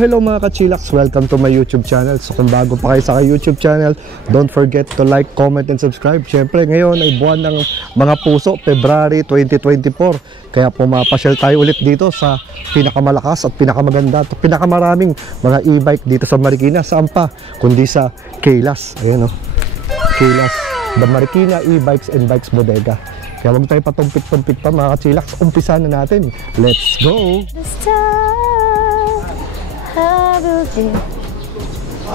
hello mga ka-chillax. Welcome to my YouTube channel. So kung bago pa kayo sa YouTube channel, don't forget to like, comment, and subscribe. Siyempre ngayon ay buwan ng mga puso, February 2024. Kaya pumapasyal tayo ulit dito sa pinakamalakas at pinakamaganda at pinakamaraming mga e-bike dito sa Marikina. Saan pa? Kundi sa Kaylas. Ayan o. Kaylas, the Marikina E-Bikes and Bikes Bodega. Kaya huwag tayo patumpik-tumpik pa mga ka-chillax. Umpisa na natin. Let's go!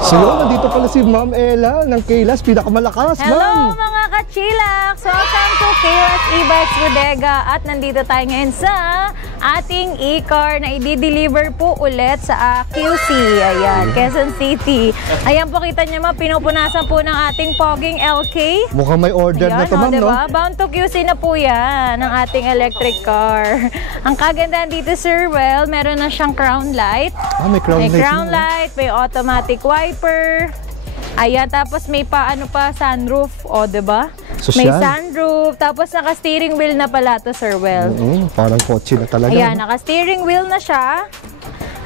So yun, nandito pala si Ma'am Ella ng Kaylas, pinakamalakas. Hello mga ka-chillax! Welcome to Kaylas E-Bikes Bodega. At nandito tayo ngayon sa ating e-car na i-deliver po ulit sa QC. Ayan, Quezon City. Ayan po, kita niyo ma, pinupunasan po ng ating poging LK. Mukhang may order na to, ma'am, diba? no? Bound to QC na po yan, ng ating electric car. Ang kagandahan dito, Sir Well, meron na siyang crown light. Ah, may crown light. May crown light, may automatic wiper. Ayan, tapos may paano pa, sunroof. O, diba? May sunroof. Tapos naka-steering wheel na pala to, Sir Well. Parang kotse na talaga. Ayan, naka-steering wheel na siya.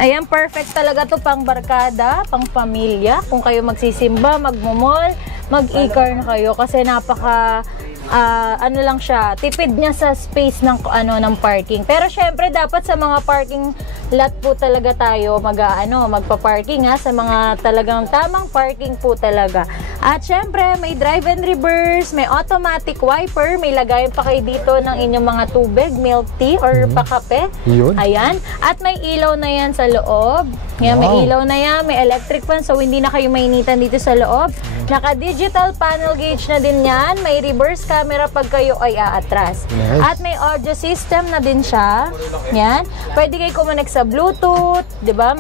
Ayan, perfect talaga to pang barkada, pang pamilya. Kung kayo magsisimba, magmumol, mag-e-car na kayo. Kasi napaka... ano lang siya, tipid niya sa space ng ng parking. Pero syempre dapat sa mga parking lot po talaga tayo magpa-parking sa mga talagang tamang parking po talaga. At syempre may drive and reverse, may automatic wiper, may lagayan pa kayo dito ng inyong mga tubig, milk tea or pakape. Ayan, at may ilaw na yan sa loob. Yan, may ilaw na yan, may electric fan, so hindi na kayo mainitan dito sa loob. Naka-digital panel gauge na din yan, may reverse camera pag kayo ay aatras. Nice. At may audio system na din siya. Yan. Pwede kayo kumonek sa Bluetooth, 'di ba?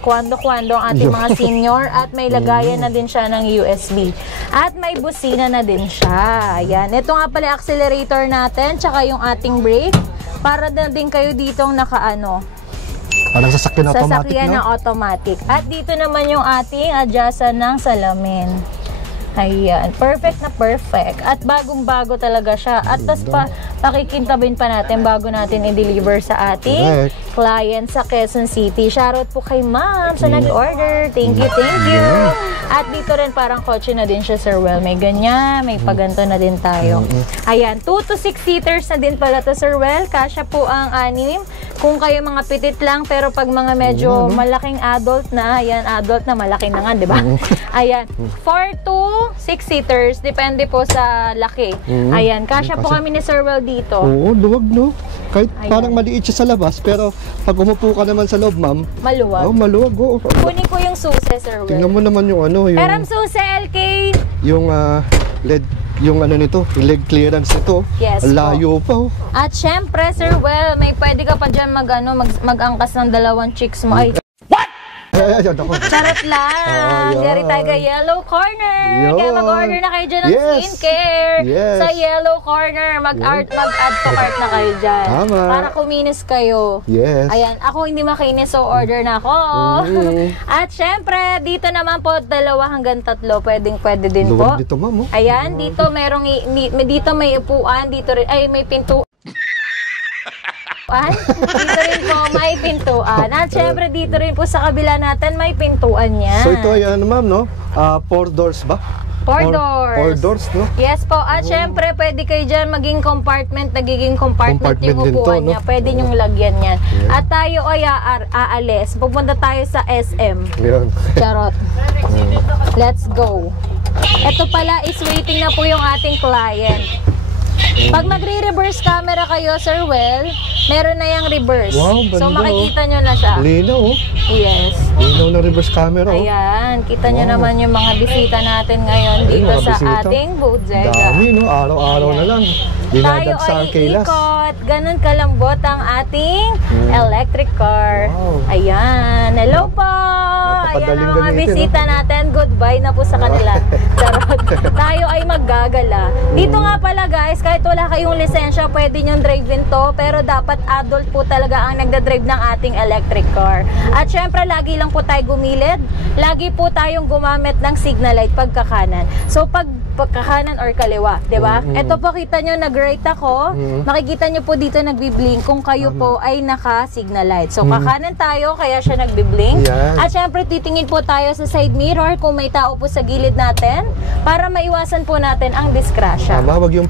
Kwando-kwando ang ating mga senior at may lagayan na din siya ng USB. At may busina na din siya. Yan. Ito nga pala accelerator natin, tsaka yung ating brake. Para na din kayo ditong parang sasakyan automatic, sasakyan na automatic. At dito naman yung ating adjustan ng salamin. Ayan, perfect na perfect. At bagong-bago talaga siya. At tas pakikintabin pa natin bago natin i-deliver sa ating client sa Quezon City. Shoutout po kay ma'am sa nag-order. Thank you, thank you. At dito rin parang kotse na din siya, Sir Well. May ganyan, may paganto na din tayo. Ayan, 2 to 6 seaters na din pala to, Sir Well. Kasya po ang 6. Kung kayo mga pitit lang, pero pag mga medyo malaking adult na, ayan, adult na malaki na nga, di ba? Ayan, 4 to 6 seaters, depende po sa laki. Ayan, kasya po kami ni Sir Well dito. Oo, luwag, no? Kahit parang maliit siya sa labas, pero pag umupo ka naman sa loob, ma'am, maluwag. Maluwag, Kunin ko yung susi, Sir Well. Tingnan mo naman yung yung... Peram susi, LK! Yung LED, yung leg clearance nito. Yes, layo pa. At syempre, Sir Well, may pwede ka pa dyan mag-angkas ng 2 chicks mo. Ay, charot lang. Dari tayo Yellow Corner. Kaya mag-order na kayo dyan ng skincare. Sa Yellow Corner. Mag-add to cart na kayo dyan. Para kuminis kayo. Ayan, ako hindi makinis, so order na ako. At syempre, dito naman po 2 hanggang 3. Pwede din po. Dito, ma'am. Ayan, dito dito may upuan. Dito rin, ay may pinto. Dito rin po may pintuan. At syempre dito rin po sa kabila natin may pintuan yan. So ito ay ma'am, no? 4 doors ba? 4 doors. 4 doors, no? Yes po. At syempre pwede kayo dyan maging compartment, nagiging compartment yung upuan niya. Pwede nyong lagyan yan. At tayo ay aalis. Pupunta tayo sa SM. Charot. Let's go. Ito pala is waiting na po yung ating client. Pag magre-reverse camera kayo, Sir Well, meron na yung reverse. So makikita nyo na siya. Linaw, Yes. Linaw na reverse camera. Ayan, kita nyo naman yung mga bisita natin ngayon dito sa ating bodega. Dami, no? Araw-araw na lang. Tayo ay ikot. Ganun kalambot ang ating electric car. Ayan. Hello po. Ayan ang mga bisita natin. Goodbye na po sa kanila. Charot. Tayo ay maggagala. Dito nga pala guys, kahit wala kayong lisensya, pwede nyo drive-in to, pero dapat adult po talaga ang nagdadrive ng ating electric car. At syempre, lagi lang po tayo gumilid, lagi po tayong gumamit ng signal light pagkakanan. So, pagkakanan or kaliwa, di ba? Ito po, kita nyo, nag-right ako. Makikita nyo po dito nagbi-blink kung kayo po ay naka-signal light. So, kakanan tayo, kaya siya nagbi-blink. At syempre, titingin po tayo sa side mirror kung may tao po sa gilid natin para maiwasan po natin ang disgrasya. Tama, wag yung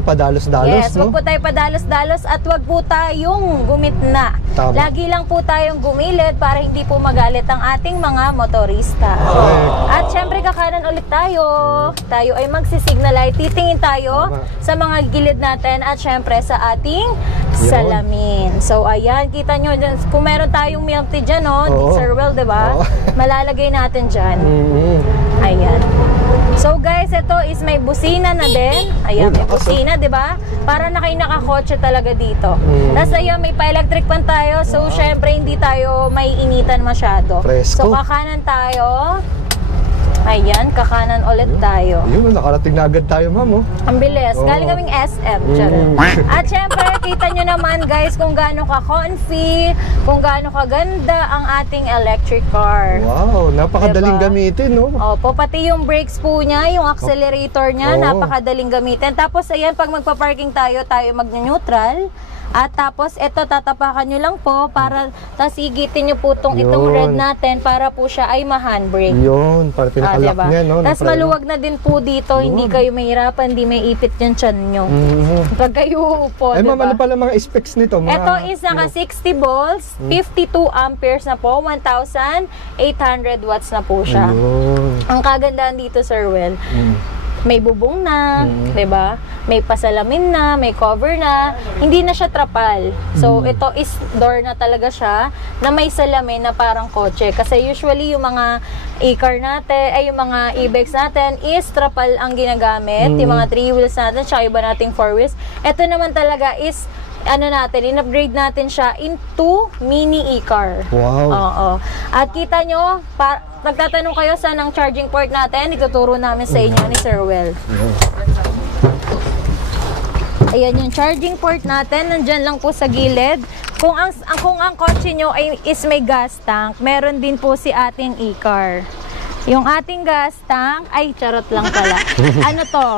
padalos-dalos, yes, wag po tayo padalos-dalos at wag po tayong gumitna. Tama. Lagi lang po tayong gumilid para hindi po magalit ang ating mga motorista. At syempre, kakanan ulit tayo. Tayo ay magsisignal light, titingin tayo sa mga gilid natin at syempre sa ating salamin. So ayan, kita nyo dyan, kung meron tayong milk tea dyan, Sir Will, diba? Malalagay natin dyan. Ayan. So guys, ito is may busina na din. Ayan, may busina, diba? Para na kayo nakakotse talaga dito. Tapos ayan, may pa-electric pan tayo. So syempre, hindi tayo may initan masyado. Presko. So kakanan tayo. Ayan, kakanan ulit tayo. Ayun, nakarating na agad tayo, ma'am. Ang bilis. Galing kaming SM. At syempre, kita nyo naman guys kung gaano ka-comfy, kung gaano kaganda ang ating electric car. Wow, napakadaling gamitin, no? Opo, pati yung brakes po niya, yung accelerator niya, napakadaling gamitin. Tapos ayan, pag magpa-parking tayo mag-neutral. At tapos, ito, tatapakan nyo lang po para tas igitin nyo po itong red natin para po siya ay ma-handbrake. Yun, para pinakalock niya, no? Tapos maluwag na din po dito, hindi kayo mahirapan, hindi may ipit yung tiyan nyo. Pag kayo po, diba? Ma'am, ano pala mga specs nito? Ito is naka 60 volts, 52 amperes na po, 1,800 watts na po siya. Ang kagandahan dito, Sir Will, may bubong na, 'di ba? May pasalamin na, may cover na, hindi na siya trapal. So ito is door na talaga siya na may salamin na parang kotse. Kasi usually yung mga e-car natin, ay yung mga e-bikes natin is trapal ang ginagamit, yung mga 3 wheels natin, tsaka iba nating 4 wheels. Ito naman talaga is in-upgrade natin siya into mini e-car. Wow. Oo. At kita nyo, nagtatanong kayo saan ang charging port natin, ituturo namin sa inyo ni Sir Will. Ayan yung charging port natin, nandyan lang po sa gilid. Kung ang kotse nyo is may gas tank, meron din po si ating e-car. Yung ating gas tank, ay charot lang pala. Ano to?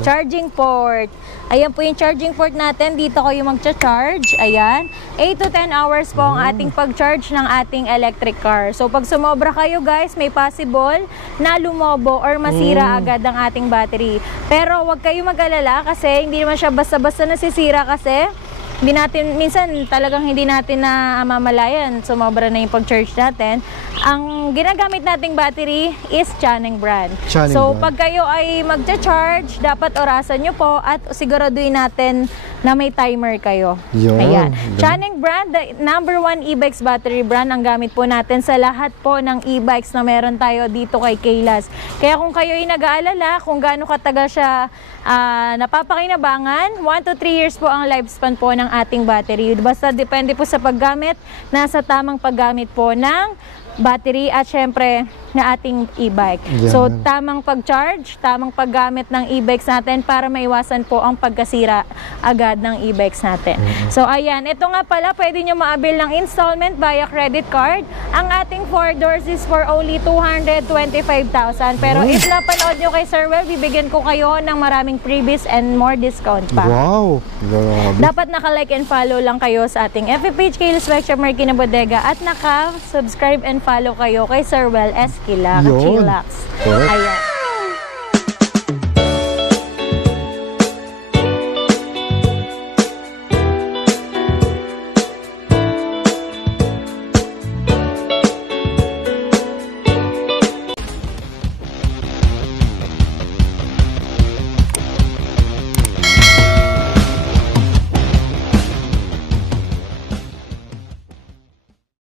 Charging port. Ayan po yung charging port natin. Dito kayo magcha-charge. Ayan. 8 to 10 hours po ang ating pag-charge ng ating electric car. So pag sumobra kayo guys, may possible na lumobo or masira agad ang ating battery. Pero huwag kayo mag-alala kasi hindi naman siya basta-basta nasisira kasi minsan talagang hindi natin na mamalayan, sumobra na yung pag-charge natin. Ang ginagamit nating battery is Channing brand. So pag kayo ay magcha-charge, dapat orasan nyo po at siguraduhin natin na may timer kayo. Ayan. Channing brand, the #1 e-bikes battery brand ang gamit po natin sa lahat po ng e-bikes na meron tayo dito kay Kaylas. Kaya kung kayo ay nag-aalala kung gaano katagal siya napapakinabangan, 1 to 3 years po ang lifespan po ng ating battery. Basta depende po sa paggamit, nasa tamang paggamit po ng battery at syempre na ating e-bike. So tamang pag-charge, tamang paggamit ng e-bikes natin para maiwasan po ang pagkasira agad ng e-bikes natin. So ayan, ito nga pala, pwede nyo maabil ng installment via credit card. Ang ating 4 doors is for only 225,000. Pero if napanood nyo kay Sir Will, bibigyan ko kayo ng maraming freebies and more discount pa. Wow! Dapat naka-like and follow lang kayo sa ating FB page, Kaylas Workshop Marikina Bodega, at naka-subscribe and follow kayo kay Sir Will Esquila, Chillax. Ayan.